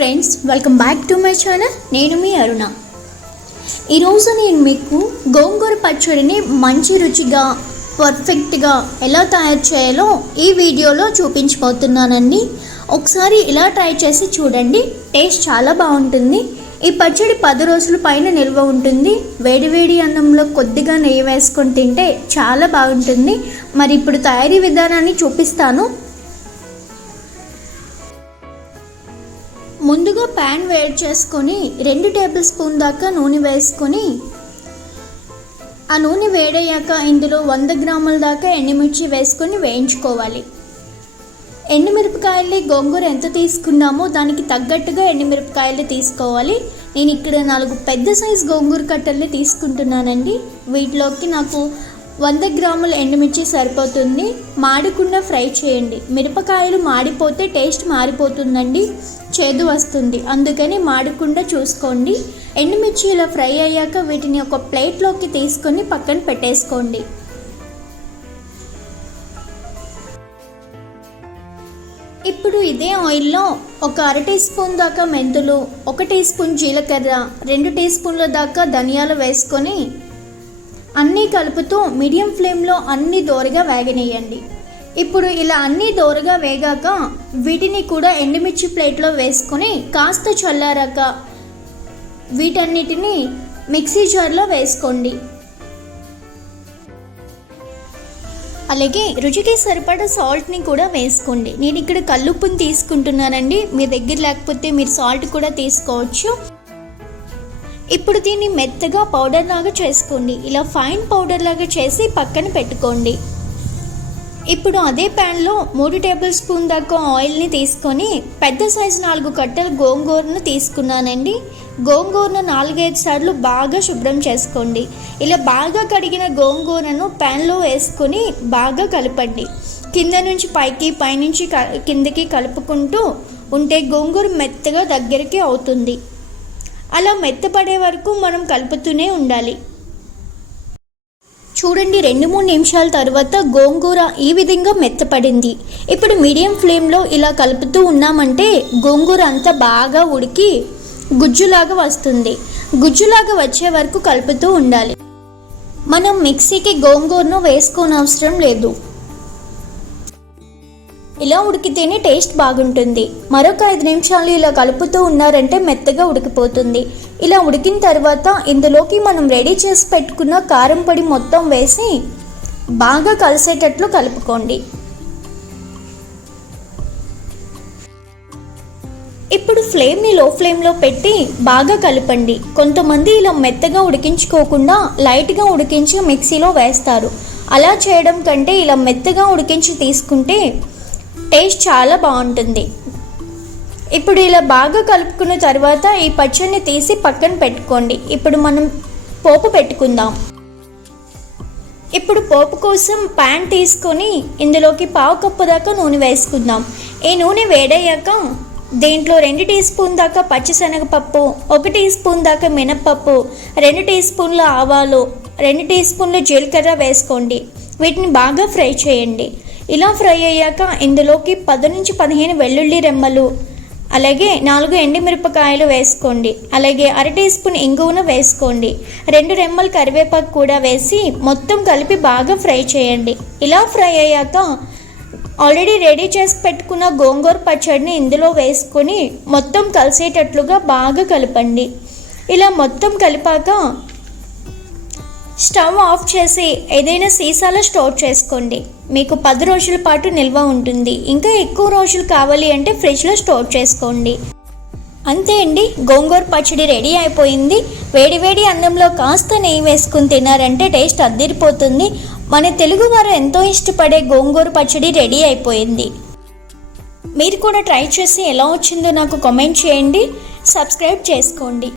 Friends, welcome back to my channel. నేను మీ అరుణ. ఈరోజు నేను మీకు గోంగూర పచ్చడిని మంచి రుచిగా పర్ఫెక్ట్గా ఎలా తయారు చేయాలో ఈ వీడియోలో చూపించబోతున్నానండి. ఒకసారి ఇలా ట్రై చేసి చూడండి, టేస్ట్ చాలా బాగుంటుంది. ఈ పచ్చడి 10 రోజుల పైన నిల్వ ఉంటుంది. వేడివేడి అన్నంలో కొద్దిగా నెయ్యి వేసుకొని తింటే చాలా బాగుంటుంది. మరి ఇప్పుడు తయారీ విధానాన్ని చూపిస్తాను. ముందుగా ప్యాన్ వేడి చేసుకొని 2 టేబుల్ స్పూన్ దాకా నూనె వేసుకొని ఆ నూనె వేడయ్యాక ఇందులో 100 గ్రాముల దాకా ఎండుమిర్చి వేసుకొని వేయించుకోవాలి. ఎండుమిరపకాయలు గోంగూర ఎంత తీసుకున్నామో దానికి తగ్గట్టుగా ఎండుమిరపకాయలు తీసుకోవాలి. నేను ఇక్కడ 4 పెద్ద సైజు గోంగూర కట్టల్ని తీసుకుంటున్నానండి. వీటిలోకి నాకు 100 గ్రాముల ఎండుమిర్చి సరిపోతుంది. మాడకుండా ఫ్రై చేయండి. మిరపకాయలు మాడిపోతే టేస్ట్ మారిపోతుందండి, చేదు వస్తుంది. అందుకని మాడకుండా చూసుకోండి. ఎండుమిర్చి ఇలా ఫ్రై అయ్యాక వీటిని ఒక ప్లేట్లోకి తీసుకొని పక్కన పెట్టేసుకోండి. ఇప్పుడు ఇదే ఆయిల్లో ఒక 1/2 టీ స్పూన్ దాకా మెంతులు, 1 టీ స్పూన్ జీలకర్ర, 2 టీ స్పూన్ల దాకా ధనియాలు వేసుకొని అన్నీ కలుపుతూ మీడియం ఫ్లేమ్లో అన్నీ దోరగా వేగనేయండి. ఇప్పుడు ఇలా అన్నీ దోరగా వేగాక వీటిని కూడా ఎండుమిర్చి ప్లేట్లో వేసుకొని కాస్త చల్లారాక వీటన్నిటిని మిక్సీ జార్లో వేసుకోండి. అలాగే రుచికి సరిపడా సాల్ట్ని కూడా వేసుకోండి. నేను ఇక్కడ కల్లుప్పుని తీసుకుంటున్నానండి. మీ దగ్గర లేకపోతే మీరు సాల్ట్ కూడా తీసుకోవచ్చు. ఇప్పుడు దీన్ని మెత్తగా పౌడర్ లాగా చేసుకోండి. ఇలా ఫైన్ పౌడర్ లాగా చేసి పక్కన పెట్టుకోండి. ఇప్పుడు అదే ప్యాన్లో 3 టేబుల్ స్పూన్ దాకా ఆయిల్ని తీసుకొని పెద్ద సైజు 4 కట్టలు గోంగూరను తీసుకున్నానండి. గోంగూరను 4-5 సార్లు బాగా శుభ్రం చేసుకోండి. ఇలా బాగా కడిగిన గోంగూరను ప్యాన్లో వేసుకొని బాగా కలపండి. కింద నుంచి పైకి, పైనుంచి కిందకి కలుపుకుంటూ ఉంటే గోంగూర మెత్తగా దగ్గరికి అవుతుంది. అలా మెత్తపడే వరకు మనం కలుపుతూనే ఉండాలి. చూడండి, 2-3 నిమిషాల తర్వాత గోంగూర ఈ విధంగా మెత్తపడింది. ఇప్పుడు మీడియం ఫ్లేమ్లో ఇలా కలుపుతూ ఉన్నామంటే గోంగూర అంతా బాగా ఉడికి గుజ్జులాగా వస్తుంది. గుజ్జులాగా వచ్చే వరకు కలుపుతూ ఉండాలి. మనం మిక్సీకి గోంగూరను వేసుకోనవసరం లేదు. ఇలా ఉడికితేనే టేస్ట్ బాగుంటుంది. మరొక 5 నిమిషాలు ఇలా కలుపుతూ ఉన్నారంటే మెత్తగా ఉడికిపోతుంది. ఇలా ఉడికిన తర్వాత ఇందులోకి మనం రెడీ చేసి పెట్టుకున్న కారం పొడి మొత్తం వేసి బాగా కలిసేటట్లు కలుపుకోండి. ఇప్పుడు ఫ్లేమ్ని లో ఫ్లేమ్లో పెట్టి బాగా కలపండి. కొంతమంది ఇలా మెత్తగా ఉడికించుకోకుండా లైట్గా ఉడికించి మిక్సీలో వేస్తారు. అలా చేయడం కంటే ఇలా మెత్తగా ఉడికించి తీసుకుంటే టేస్ట్ చాలా బాగుంటుంది. ఇప్పుడు ఇలా బాగా కలుపుకున్న తర్వాత ఈ పచ్చడిని తీసి పక్కన పెట్టుకోండి. ఇప్పుడు మనం పోపు పెట్టుకుందాం. ఇప్పుడు పోపు కోసం ప్యాన్ తీసుకొని ఇందులోకి 1/2 కప్పు దాకా నూనె వేసుకుందాం. ఈ నూనె వేడయ్యాక దీంట్లో 2 టీ స్పూన్ దాకా పచ్చిశనగపప్పు, 1 టీ స్పూన్ దాకా మినప్పప్పు, 2 టీ స్పూన్ల ఆవాలు, 2 టీ స్పూన్ల జీలకర్ర వేసుకోండి. వీటిని బాగా ఫ్రై చేయండి. ఇలా ఫ్రై అయ్యాక ఇందులోకి 10 నుంచి 15 వెల్లుల్లి రెమ్మలు, అలాగే 4 ఎండుమిరపకాయలు వేసుకోండి. అలాగే 1/2 టీ స్పూన్ ఇంగువను వేసుకోండి. 2 రెమ్మలు కరివేపాకు కూడా వేసి మొత్తం కలిపి బాగా ఫ్రై చేయండి. ఇలా ఫ్రై అయ్యాక ఆల్రెడీ రెడీ చేసి పెట్టుకున్న గోంగూర పచ్చడిని ఇందులో వేసుకొని మొత్తం కలిసేటట్లుగా బాగా కలపండి. ఇలా మొత్తం కలిపాక స్టవ్ ఆఫ్ చేసి ఏదైనా సీసాలో స్టోర్ చేసుకోండి. మీకు 10 రోజుల పాటు నిల్వ ఉంటుంది. ఇంకా ఎక్కువ రోజులు కావాలి అంటే ఫ్రిడ్జ్లో స్టోర్ చేసుకోండి. అంతే అండి, గోంగూర పచ్చడి రెడీ అయిపోయింది. వేడివేడి అన్నంలో కాస్త నెయ్యి వేసుకుని తిన్నారంటే టేస్ట్ అద్దిరిపోతుంది. మన తెలుగు వారు ఎంతో ఇష్టపడే గోంగూర పచ్చడి రెడీ అయిపోయింది. మీరు కూడా ట్రై చేసి ఎలా వచ్చిందో నాకు కామెంట్ చేయండి. సబ్స్క్రైబ్ చేసుకోండి.